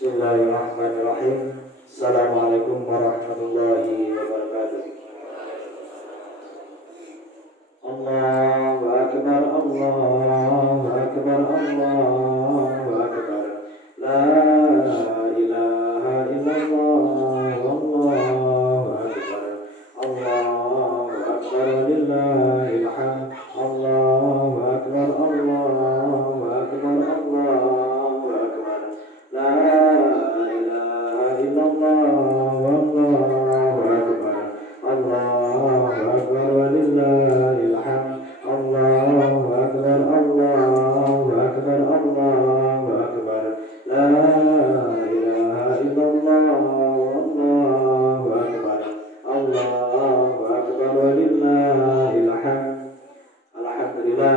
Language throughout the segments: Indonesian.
Bismillahirrahmanirrahim. Assalamualaikum warahmatullahi wabarakatuh. Allahu akbar, Allahu akbar, Allahu akbar. La ilaha illallah, wallahu akbar. Allahu akbar, lillahil hamd. Allahu akbar, Allahu akbar, Allahu akbar. La ilaha illallah, wallahu akbar. Allahu akbar, walillahil hamd. Allahu akbar, Allahu akbar, Allahu akbar. La ilaha illallah, wallahu akbar. Allahu akbar, walillahil hamd. Alhamdulillah,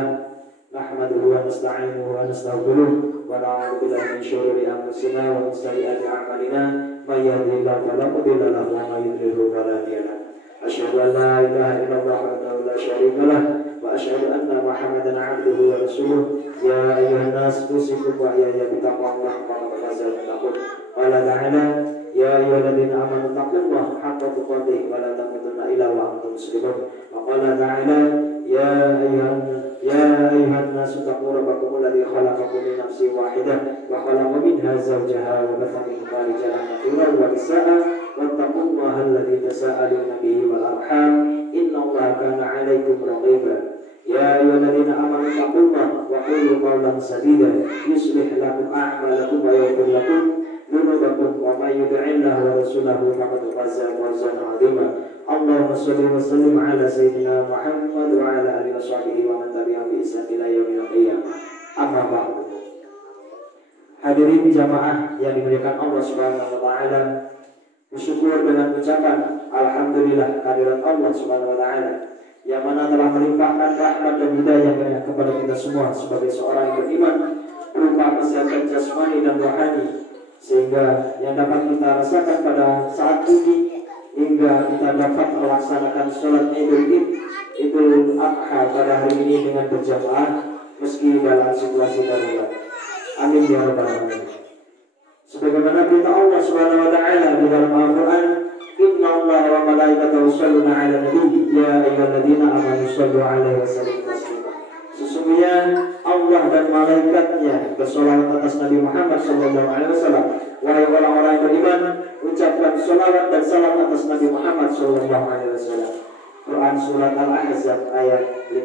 nahmaduhu wa nasta'inuhu wa nastaghfiruh wa na'udzu billahi min shururi anfusina wa min sayyiati a'malina may yahdihillahu fala mudilla lahu wa may yudlil fala hadiya lahu. Asyhadu an la ilaha illallah wahdahu la syarika lah wa asyhadu anna Muhammadan 'abduhu wa rasuluh. Ya ayyuhan nas usikum wa iyaya bittaqwallah wa taqazzalun. Qala ta'ala ya ayyuhalladzina amanu taqullaha haqqa tuqatih wa la tamutunna illa wa antum muslimun. Wa qala ta'ala ya ayyuhan nas taqu rabbakum alladzi khalaqakum min nafsin wahidah wa khalaqa minha zawjaha wa batha minhuma rijalan katsiran wa nisaa'a wattaqullaha alladzi tasaaluna bihi wal arham innallaha kana 'alaikum raqiba. Ya ayyuhalladzina amanu taqullaha wa qulu qawlan sadida yuslih lakum a'malakum wa yaghfir lakum dhunubakum wa may yuti'illaha wa rasulahu faqad faza fawzan 'azima. Allahumma shalli wa sallim ala sayyidina Muhammad wa ala alihi wa sahbihi wa man tabi'ahum bi ihsan ila yaumil qiyamah. Amma ba'du. Hadirin jamaah yang dimuliakan Allah Subhanahu wa taala, bersyukur dengan ucapan alhamdulillah kehadirat Allah Subhanahu wa taala yang mana telah melimpahkan rahmat dan hidayah kepada kita semua sebagai seorang yang beriman berupa kesehatan jasmani dan rohani, sehingga yang dapat kita rasakan pada saat ini hingga kita dapat melaksanakan sholat Idul Adha pada hari ini dengan berjamaah meski dalam situasi darurat. Amin ya rabbal alamin. Sebagaimana perintah Allah Subhanahu wa taala di dalam Al-Qur'an, innallaha wa malaikatahu yusholluna 'alan nabi ya ayyuhalladzina amanu shollu 'alaihi wa sallimu taslima. Sesungguhnya Allah dan malaikatnya bersolawat atas Nabi Muhammad sallallahu alaihi wasallam. Wahai orang-orang yang beriman, ucapkan sholawat dan salam atas Nabi Muhammad sallallahu alaihi wasallam. Quran surat Al-Ahzab ayat 56.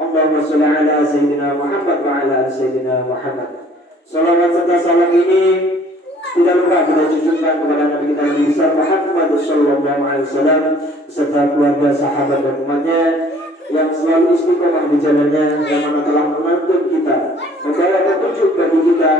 Allahumma sholli ala sayyidina Muhammad wa ala ali sayyidina Muhammad. Sholawat serta salam ini tidak lupa kita tujukan kepada Nabi kita Nabi besar Muhammad sallallahu alaihi wasallam beserta keluarga, sahabat dan umatnya yang selalu istiqomah di jalannya, yang mana telah menuntun kita, membawa petunjuk bagi kita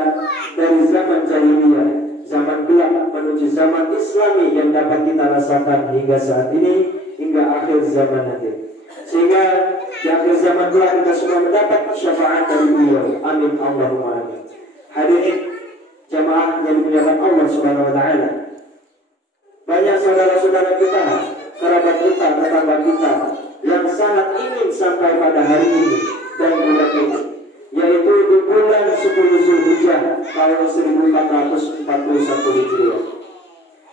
dari zaman jahiliyah, zaman gelap menuju zaman Islami yang dapat kita rasakan hingga saat ini, hingga akhir zaman nanti. Sehingga di akhir zaman gelap kita semua mendapat syafaat dari beliau. Amin Allahumma amin. Hadirin jamaah yang dimuliakan Allah Subhanahu wa taala, banyak saudara-saudara kita, kerabat kita, tetangga kita yang sangat ingin sampai pada hari ini dan bulan ini, yaitu di bulan 10 Zulhijjah tahun 1441 Hijriah.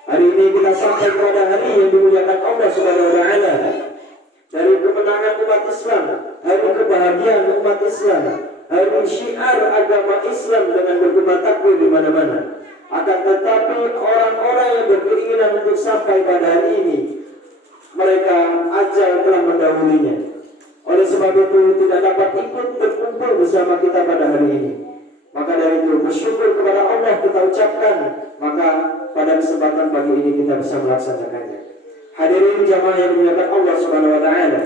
Hari ini kita sampai pada hari yang dimuliakan Allah Subhanahu wa taala, dari kemenangan umat Islam, hari kebahagiaan umat Islam, hari syiar agama Islam dengan bergema takbir di mana-mana. Akan tetapi orang-orang yang berkeinginan untuk sampai pada hari ini, mereka ajal telah mendahulunya. Oleh sebab itu tidak dapat ikut berkumpul bersama kita pada hari ini. Maka dari itu bersyukur kepada Allah kita ucapkan. Maka pada kesempatan pagi ini kita bisa melaksanakannya. Hadirin jamaah yang dimuliakan Allah Subhanahu wa taala,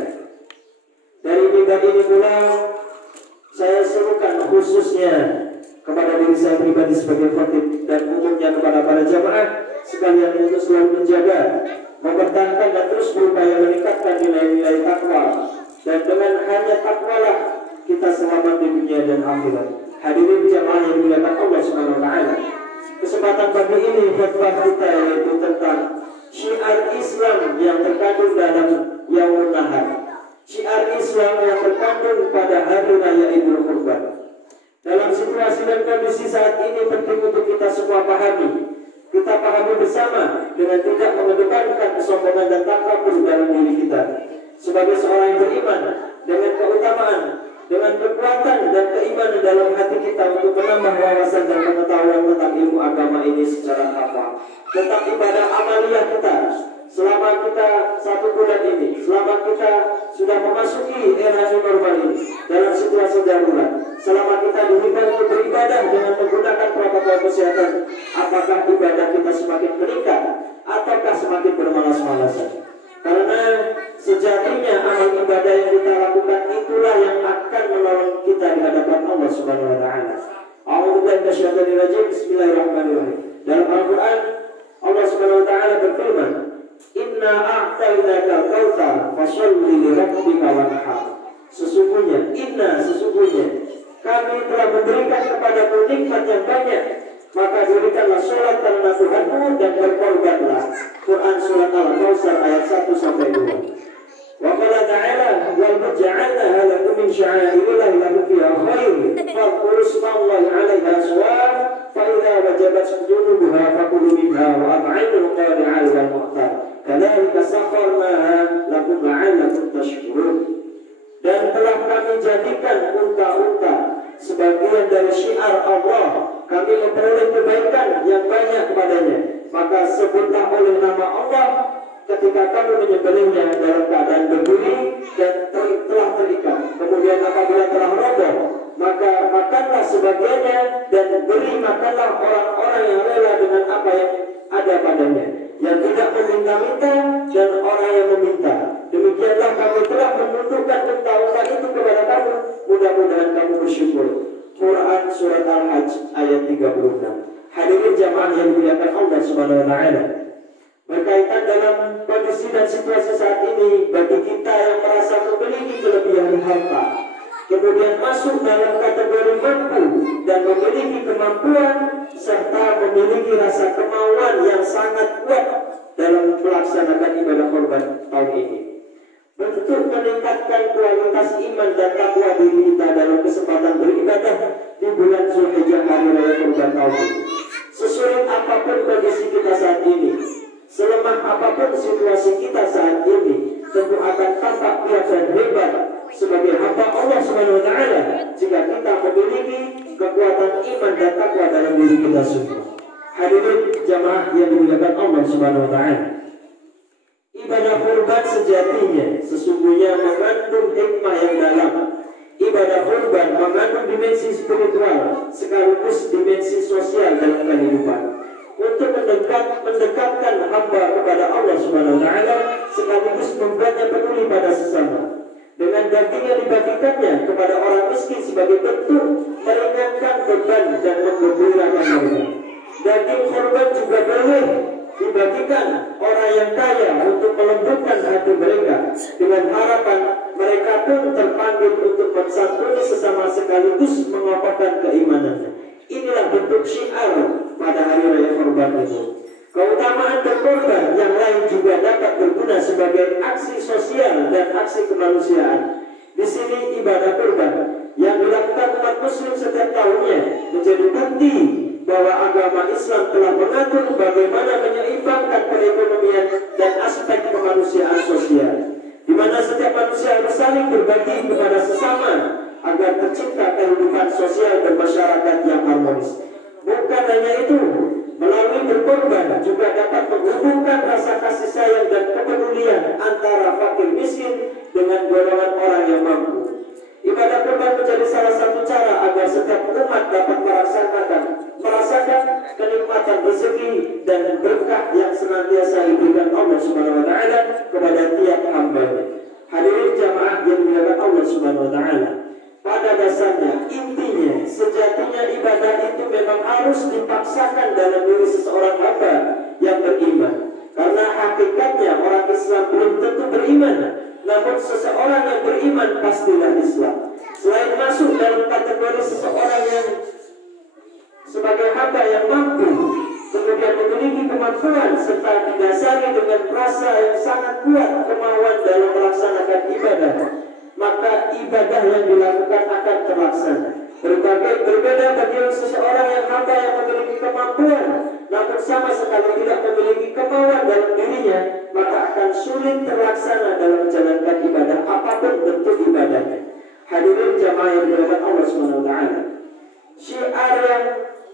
dari minggu ini pula saya serukan khususnya kepada diri saya pribadi sebagai khatib dan umumnya kepada para jamaah sekalian untuk selalu menjaga, mempertahankan dan terus berupaya meningkatkan nilai-nilai takwa, dan dengan hanya takwalah kita selamat di dunia dan akhirat. Hadirin jamaah yang dimuliakan Allah Subhanahu wa taala, kesempatan pagi ini khutbah kita yaitu tentang syiar Islam yang terkandung dalam Yaumul Nahar, syiar Islam yang terkandung pada hari raya Idul Kurban. Dalam situasi dan kondisi saat ini penting untuk kita semua pahami. Kita pahami bersama dengan tidak mengedepankan kesombongan dan takabur dalam diri kita. Sebagai seorang yang beriman, dengan keutamaan, dengan kekuatan dan keimanan dalam hati kita untuk menambah wawasan dan pengetahuan tentang ilmu agama ini secara hafal. Tentang ibadah amaliyah kita selama kita 1 bulan ini, selama kita sudah memasuki era new normal ini dalam situasi darurat, selama kita dihimbau untuk beribadah dengan menggunakan protokol kesehatan, apakah ibadah kita semakin meningkat ataukah semakin bermalas-malasan? Karena sejatinya amal ibadah yang kita lakukan itulah yang akan menolong kita di hadapan Allah Subhanahu wa taala. A'udzubillahi minasyaitonir rajim. Bismillahirrahmanirrahim. Dalam Al-Qur'an Allah Subhanahu wa taala berfirman, "Inna a'tainaka al-kautsar fasholli li rabbika wanhar." Sesungguhnya kami telah memberikan kepadamu nikmat yang banyak, maka dirikanlah sholat karena Tuhanmu dan berkorbanlah. Quran surat Al-Kautsar ayat 1-2. Wa qala ta'ala wal ja'alnaha lakum min sya'airillahi lakum fiha khair fadhkuru ismallahi 'alaiha shawab fa idza wajabat junubuha fakulu minha wa at'imul qani'al wal mu'tar kadzalika sakharnaha lakum la'allakum tashkurun. Dan telah kami jadikan unta-unta sebagian dari syiar Allah, kami memperoleh kebaikan yang banyak kepadanya, maka sebutlah oleh nama Allah ketika kamu menyembelihnya dalam keadaan berdiri dan telah terikat. Kemudian apabila telah roboh, maka makanlah sebagiannya dan beri makanlah orang-orang yang rela dengan apa yang ada padanya, yang tidak meminta-minta dan orang yang meminta. Demikianlah kami telah menundukkan unta-unta itu kepada kamu. Mudah-mudahan kamu bersyukur. Quran surat Al-Hajj ayat 36. Hadirin jamaah yang dimuliakan Allah Subhanahu wa taala. Berkaitan dalam kondisi dan situasi saat ini, bagi kita yang merasa memiliki kelebihan harta, kemudian masuk dalam kategori mampu dan memiliki kemampuan serta memiliki rasa kemauan yang sangat kuat dalam melaksanakan ibadah korban tahun ini, bentuk meningkatkan kualitas iman dan takwa diri kita dalam kesempatan beribadah di bulan Zulhijjah hari raya kurban tahun ini. Sesulit apapun kondisi kita saat ini, selemah apapun situasi kita saat ini, tentu akan tampak kuat dan hebat sebagai hamba Allah Subhanahu wa taala jika kita memiliki kekuatan iman dan takwa dalam diri kita semua. Hadirin jamaah yang dimuliakan Allah Subhanahu wa taala. Ibadah kurban sejatinya sesungguhnya mengandung hikmah yang dalam. Ibadah kurban mengandung dimensi spiritual sekaligus dimensi sosial dalam kehidupan untuk mendekatkan hamba kepada Allah Subhanahu wa taala sekaligus membuatnya peduli pada sesama. Dengan daging yang dibagikannya kepada orang miskin sebagai bentuk meringankan beban dan menggembirakan mereka. Daging kurban juga boleh dibagikan orang yang kaya untuk melembutkan hati mereka dengan harapan mereka pun terpanggil untuk mensantuni sesama sekaligus mengokohkan keimanannya. Inilah bentuk syiar pada hari raya kurban itu. Keutamaan berkorban yang lain juga dapat berguna sebagai aksi sosial dan aksi kemanusiaan. Di sini ibadah kurban yang dilakukan umat muslim setiap tahunnya menjadi bukti bahwa agama Islam telah mengatur bagaimana menyeimbangkan perekonomian dan aspek kemanusiaan sosial, di mana setiap manusia harus saling berbagi kepada sesama agar tercipta kehidupan sosial dan masyarakat yang harmonis. Bukan hanya itu, melalui berkorban juga dapat menghubungkan rasa kasih sayang dan kepedulian antara fakir miskin dengan golongan orang yang mampu. Ibadah kurban menjadi salah satu cara agar setiap umat dapat merasakan kenikmatan rezeki dan berkah yang senantiasa diberikan Allah Subhanahu wa taala kepada tiap hamba-Nya. Hadirin jamaah yang dimuliakan Allah Subhanahu wa taala. Pada dasarnya, intinya, sejatinya ibadah itu memang harus dipaksakan dalam diri seseorang hamba yang beriman. Karena hakikatnya orang Islam belum tentu beriman, namun seseorang yang beriman pastilah Islam. Selain masuk dalam kategori seseorang yang sebagai hamba yang mampu, kemudian memiliki kemampuan serta didasari dengan rasa yang sangat kuat kemauan dalam melaksanakan ibadah, maka ibadah yang dilakukan akan terlaksana. Berbeda bagi seseorang yang hamba yang memiliki kemampuan, namun sama sekali tidak memiliki kemauan dalam dirinya, maka akan sulit terlaksana dalam menjalankan ibadah apapun bentuk ibadahnya. Hadirin jamaah yang dimuliakan Allah Subhanahu wa taala. Syiar yang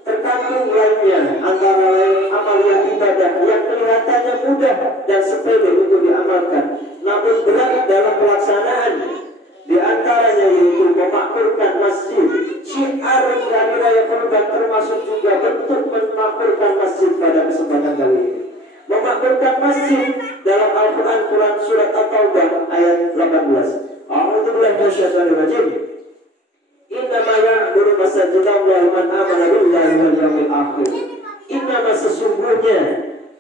terkandung lainnya antara lain amalia ibadah yang kelihatannya mudah dan sepele untuk diamalkan, namun berat dalam pelaksanaannya. Di antaranya yaitu memakmurkan masjid. Syiar dari raya Kurban termasuk juga bentuk memakmurkan masjid pada kesempatan kali ini. Memakmurkan masjid dalam Al-Quran surat At-Taubah ayat 18. A'udzubillahi minasyaitonir rajim. Innama ya'muru masajidallahi man amana billahi wal yawmil akhir. Innama sesungguhnya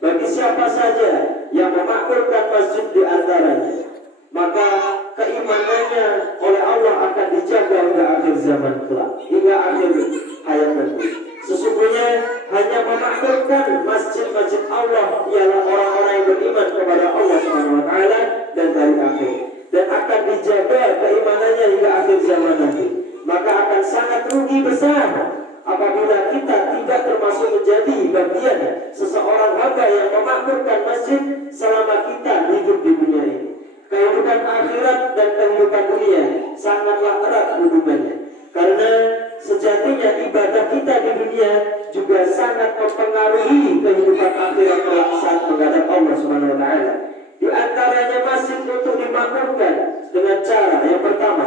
bagi siapa saja yang memakmurkan masjid di antaranya, maka keimanannya oleh Allah akan dijaga hingga akhir zaman kelak, hingga akhir hayat nanti. Sesungguhnya hanya memakmurkan masjid-masjid Allah ialah orang-orang yang beriman kepada Allah Subhanahu wa taala dan hari akhir, dan akan dijaga keimanannya hingga akhir zaman nanti. Maka akan sangat rugi besar apabila kita tidak termasuk menjadi bagian seseorang hamba yang memakmurkan masjid selama kita hidup di dunia ini. Kehidupan akhirat dan kehidupan dunia sangatlah erat hubungannya, karena sejatinya ibadah kita di dunia juga sangat mempengaruhi kehidupan akhirat kelak saat menghadap Allah Subhanahu wa taala. Di antaranya masjid untuk dimakmurkan dengan cara yang pertama,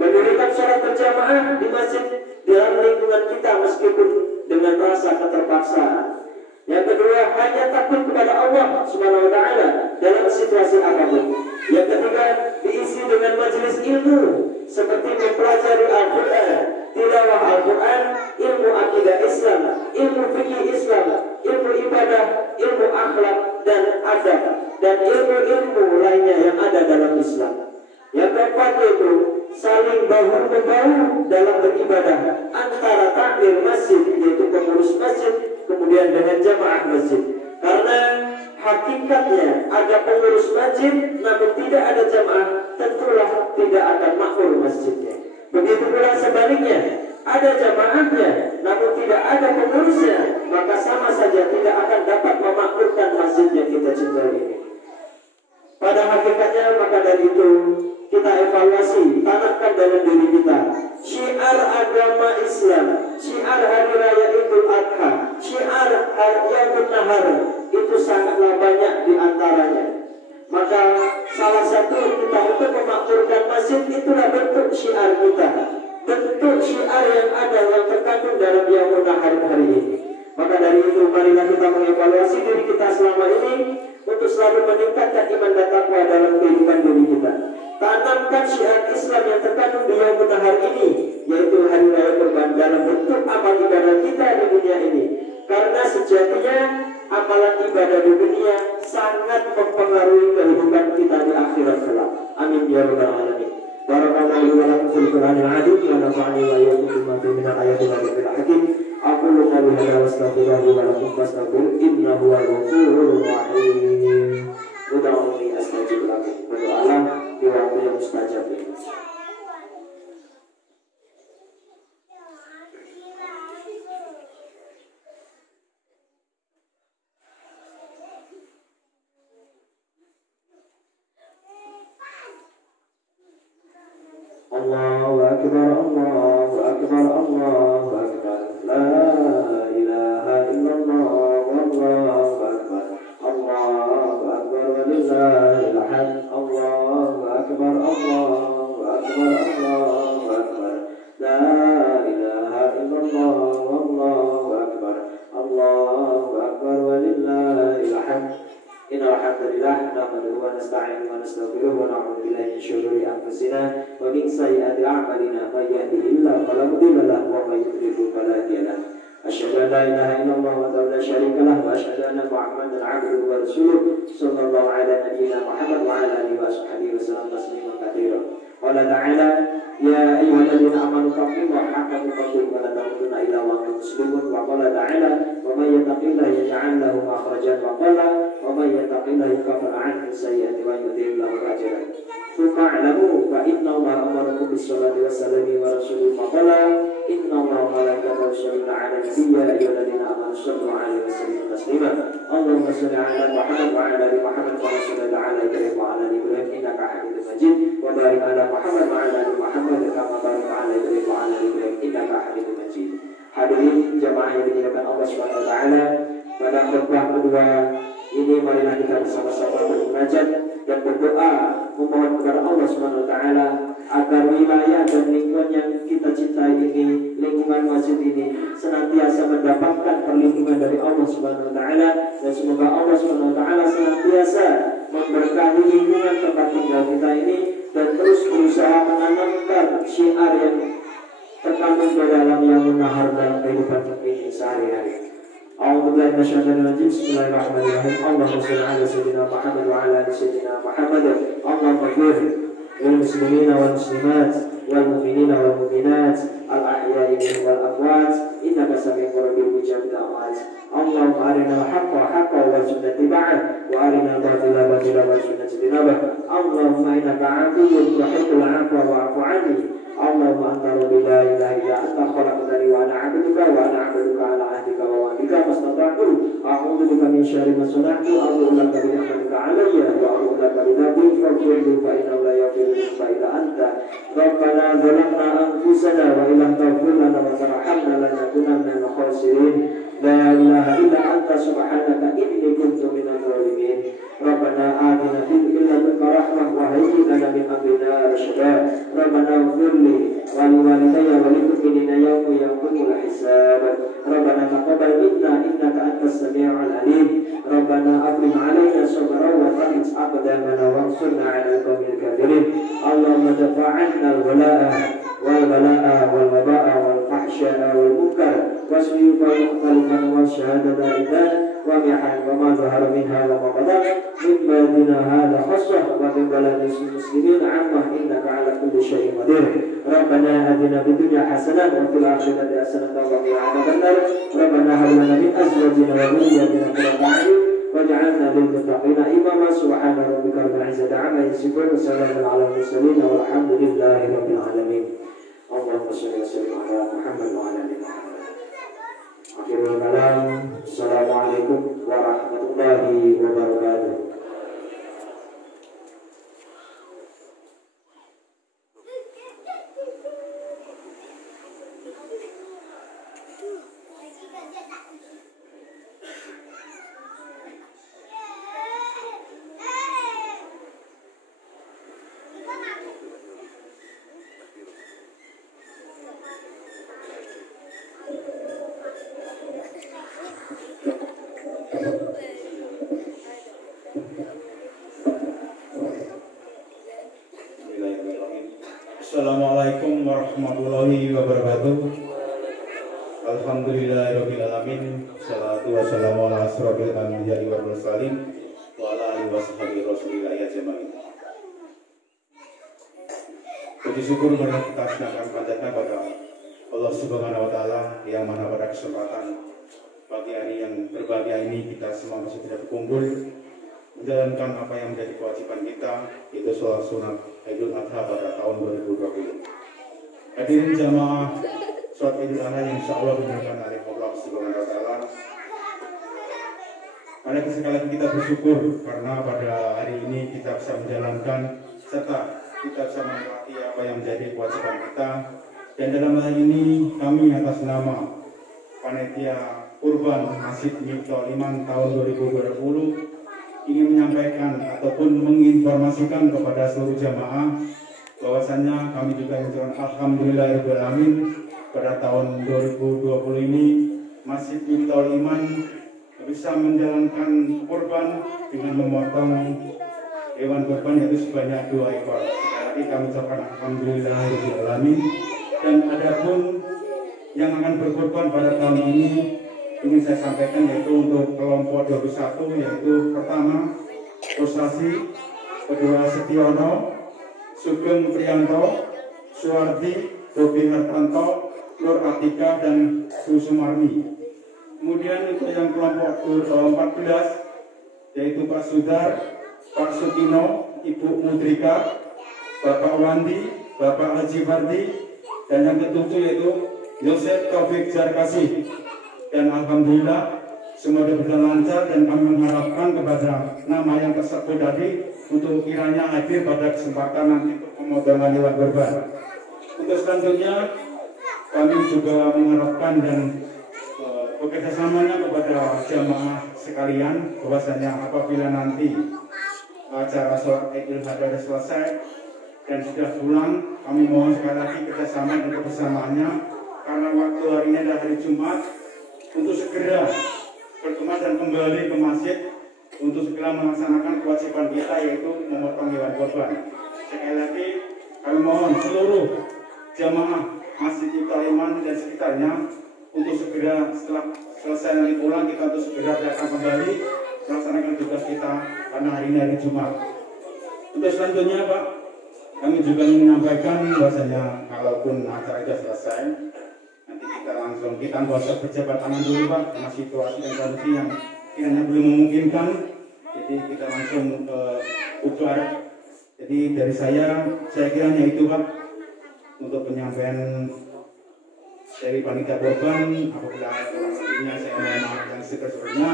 mendirikan sholat berjamaah di masjid dalam lingkungan kita meskipun dengan rasa keterpaksaan. Yang kedua, hanya takut kepada Allah Subhanahu wa taala dalam situasi apapun. Yang ketiga, diisi dengan majelis ilmu seperti mempelajari Al-Qur'an, tilawah Al-Qur'an, ilmu akidah Islam, ilmu fikih Islam, ilmu ibadah, ilmu akhlak dan adab, dan ilmu-ilmu lainnya yang ada dalam Islam. Yang keempat yaitu saling bahu-membahu dalam beribadah antara takmir masjid, yaitu pengurus masjid, kemudian dengan jamaah masjid. Karena hakikatnya ada pengurus masjid namun tidak ada jamaah, tentulah tidak akan makmur masjidnya. Begitu pula sebaliknya, ada jamaahnya namun tidak ada pengurusnya, maka sama saja tidak akan dapat memakmurkan masjid yang kita cintai ini. Pada hakikatnya, maka dari itu kita evaluasi, tanamkan dalam diri kita syiar agama Islam, syiar hari raya Idul Adha, syiar Yaumul Nahar, itu sangatlah banyak di antaranya. Maka salah satu kita untuk memakmurkan masjid itulah bentuk syiar kita, bentuk syiar yang ada yang terkandung dalam Yaumul Nahar hari ini. Maka dari itu marilah kita mengevaluasi diri kita selama ini untuk selalu meningkatkan iman dan takwa dalam kehidupan diri kita. Tanamkan syiar Islam yang terkandung di Yaumul Nahar ini, yaitu hari raya Kurban, dalam bentuk amal ibadah kita di dunia ini. Karena sejatinya amalan ibadah di dunia sangat mempengaruhi kehidupan kita di akhirat kelak. Amin ya rabbal alamin. Barakallahu wa lakum fil Qur'anil azim wa nafa'ani wa iyyakum bima fihi min ayatin wa dzikrin hakim. Aqulu qawli hadza wa astaghfirullaha wa lakum fastaghfiruhu innahu huwal ghafurur rahim. Ud'uuni astajib lakum. Berdoalah di waktu yang mustajab ini. Allahu akbar, Allahu akbar, Allahu akbar. La ilaha illallah, wallahu akbar. Allahu akbar walillahil hamd. Allahu akbar, Allahu akbar, Allahu akbar. La ilaha illallah, wallahu akbar. Allahu akbar walillahil hamd. Innal hamdalillah nahmaduhu wa nasta'inuhu wa nastaghfiruhu wa na'udzu billahi min shururi anfusina wa min sayyiati a'malina may yahdihillahu fala mudilla lahu wa may yudlil fala hadiya lahu. Asyhadu an la ilaha illallah wa la syarika lahu wa asyhadu anna Muhammadan 'abduhu wa rasuluh sallallahu ala nabiyyina Muhammad wa ala alihi wa sahbihi wa sallam tasliman katsiran. Qala ta'ala ya ayyuhalladzina amanu taqullaha haqqa tuqatih wa la tamutunna illa wa antum muslimun. Wa qala ta'ala wa may yattaqillaha yaj'al lahu makhrajan wa qala wa may yattaqillaha yukaffir 'anhu sayyi'atihi wa yu'ti lahu ajran. Thumma 'lamu fa inna Allaha amarakum bis-sholati was-salami wa rasuluhu fa qala inna Allahumma shalli ala Muhammad wa ala ali Muhammad wa sallallahu ala Ibrahim wa ala ali Ibrahim innaka Hamidum Majid wa barik ala Muhammad wa ala ali Muhammad kama barakta ala Ibrahim wa ala ali Ibrahim innaka Hamidum Majid. Hadirin jamaah yang dimuliakan Allah Subhanahu wa taala, pada khutbah kedua ini marilah kita bersama-sama bermunajat dan berdoa memohon kepada Allah Subhanahu wa taala agar wilayah dan lingkungan yang kita cintai ini, lingkungan masjid ini senantiasa mendapatkan perlindungan dari Allah Subhanahu wa taala, dan semoga Allah Subhanahu wa taala senantiasa memberkahi lingkungan tempat tinggal kita ini dan terus berusaha menanamkan syiar yang terkandung di dalam yang menahar dalam kehidupan ini sehari-hari. A'udzubillahi minasyaitonir rajim. Bismillahirrahmanirrahim. Allahumma shalli ala sayyidina Muhammad wa ala ali sayyidina Muhammad. Allahumma ighfir lil muslimina wal muslimat wal mu'minina wal mu'minat al ahya'i minhum wal amwat innaka sami'un qaribun mujibud da'wat. Allahumma arina al-haqqa haqqan warzuqna ittiba'ah wa arina al-batila batilan warzuqna ijtinabah. Allahumma innaka 'afuwwun tuhibbul 'afwa wa'fu 'anni. Allahumma anta rabbi la ilaha illa anta khalaqtani wa ana 'abduka wa ana 'abduka ala ahdika wa wa'dika mastata'tu a'udzu bika min syarri ma sana'tu a'udzu laka bi ni'matika 'alayya wa a'udzu laka bi dhanbi faghfirli fa innahu la yaghfiru dhunuba illa anta. Rabbana zalamna anfusana wa illam taghfir lana wa tarhamna lanakunanna minal khasirin. La ilaha illa anta subhanaka inni kuntu minadh dhalimin. Rabbana atina fid dunya rahmah wa hayyi lana min amrina rashada. Rabbana ighfir li wa li walidayya wa lil mu'minina yawma yaqumul hisab. Rabbana taqabbal minna innaka antas sami'ul 'alim. Rabbana afrim 'alaina sabran wa thabbit aqdamana wansurna 'alal qawmil kafirin. Allahumma dafa'anna al-wala'a wal bala'a wal waba'a wal fahsya'a wal munkar wasfi falqan wa syahadatan wa mihan wa ma dhahara minha wa ma badan min baladina hadha khassah wa min baladil muslimin 'amma innaka 'ala kulli syai'in qadir. Rabbana atina fid dunya hasanah wa fil akhirati hasanah wa qina adzabannar. Rabbana hab lana min azwajina wa dhurriyyatina qurrata a'yun waj'alna lil muttaqina imama. Subhana rabbika rabbil 'izzati 'amma yasifun wa salamun 'alal mursalin walhamdulillahi rabbil alamin. Allahumma shalli wa sallim ala Muhammad wa ala ali Muhammad. Akhirul kalam. Assalamualaikum warahmatullahi wabarakatuh. Assalamualaikum warahmatullahi wabarakatuh. Alhamdulillahirabbil alamin. Shalatu wassalamu ala asrofil anbiya'i wal mursalin wa ala alihi washabihi rasulillah ajmain. Puji syukur kita sedangkan panjatkan pada Allah Subhanahu wa taala yang mana pada kesempatan pagi hari yang berbahagia ini kita semua masih tidak berkumpul menjalankan apa yang menjadi kewajiban kita, yaitu sholat sunat Idul Adha pada tahun 2020. Hadirin jamaah sholat Idul Adha yang insya Allah dimuliakan oleh Allah Subhanahu wa taala. Pada kesempatan kita bersyukur karena pada hari ini kita bisa menjalankan serta kita bisa menikmati apa yang menjadi kewajiban kita. Dan dalam hal ini kami atas nama Panitia Kurban Masjid Miftahul Iman tahun 2020 ingin menyampaikan ataupun menginformasikan kepada seluruh jamaah bahwasannya kami juga mengucapkan alhamdulillahirabbil alamin pada tahun 2020 ini Masjid Miftahul Iman bisa menjalankan kurban dengan memotong hewan kurban yaitu sebanyak 2 ekor. Sekali lagi kami ucapkan alhamdulillahirabbil alamin. Dan adapun yang akan berkurban pada tahun ini ingin saya sampaikan yaitu untuk kelompok 21, yaitu pertama Kosasi, kedua Setiono, Sugeng Priyanto, Suwardi, Bobi Hartanto, Nur Atika, dan Susumarni. Kemudian untuk yang kelompok 14 yaitu Pak Sudar, Pak Sutino, Ibu Mudrika, Bapak Wandi, Bapak Haji Fardi, dan yang ketujuh yaitu Yosef Taufik Jarkasi. Dan alhamdulillah semoga berjalan lancar, dan kami mengharapkan kepada nama yang tersebut tadi untuk kiranya hadir pada kesempatan nanti untuk pemotongan hewan kurban. Untuk selanjutnya kami juga mengharapkan dan bekerjasamanya kepada jamaah sekalian bahwasanya apabila nanti acara sholat Idul Adha selesai dan sudah pulang, kami mohon sekali lagi kerjasama dan kebersamaannya, karena waktu hari ini adalah hari Jumat, untuk segera berkemas dan kembali ke masjid untuk segera melaksanakan kewajiban kita, yaitu memotong hewan kurban. Sekali lagi kami mohon seluruh jamaah Masjid Iqtaliman dan sekitarnya untuk segera setelah selesai nanti pulang, kita untuk segera datang kembali melaksanakan tugas kita, karena hari ini hari Jumat. Untuk selanjutnya Pak, kami juga ingin menyampaikan bahwasanya kalaupun acara sudah selesai, nanti kita nggak usah berjabat tangan dulu Pak, karena situasi dan kondisi yang kiranya belum memungkinkan. Jadi kita langsung ke ujar. Jadi dari saya kiranya itu Pak, untuk penyampaian dari panitia korban. Apabila kurang saya mohon maaf yang sebesar-besarnya.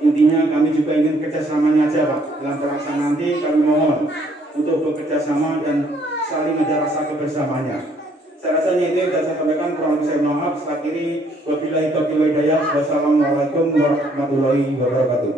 Intinya kami juga ingin kerjasamanya aja Pak. Dalam pelaksanaan nanti kami mohon untuk bekerjasama dan saling ada rasa kebersamaannya. Saya rasanya itu yang saya sampaikan, kurang lebih saya maaf. Setelah kiri, wabillahi taufiq wal hidayah. Wassalamualaikum warahmatullahi wabarakatuh.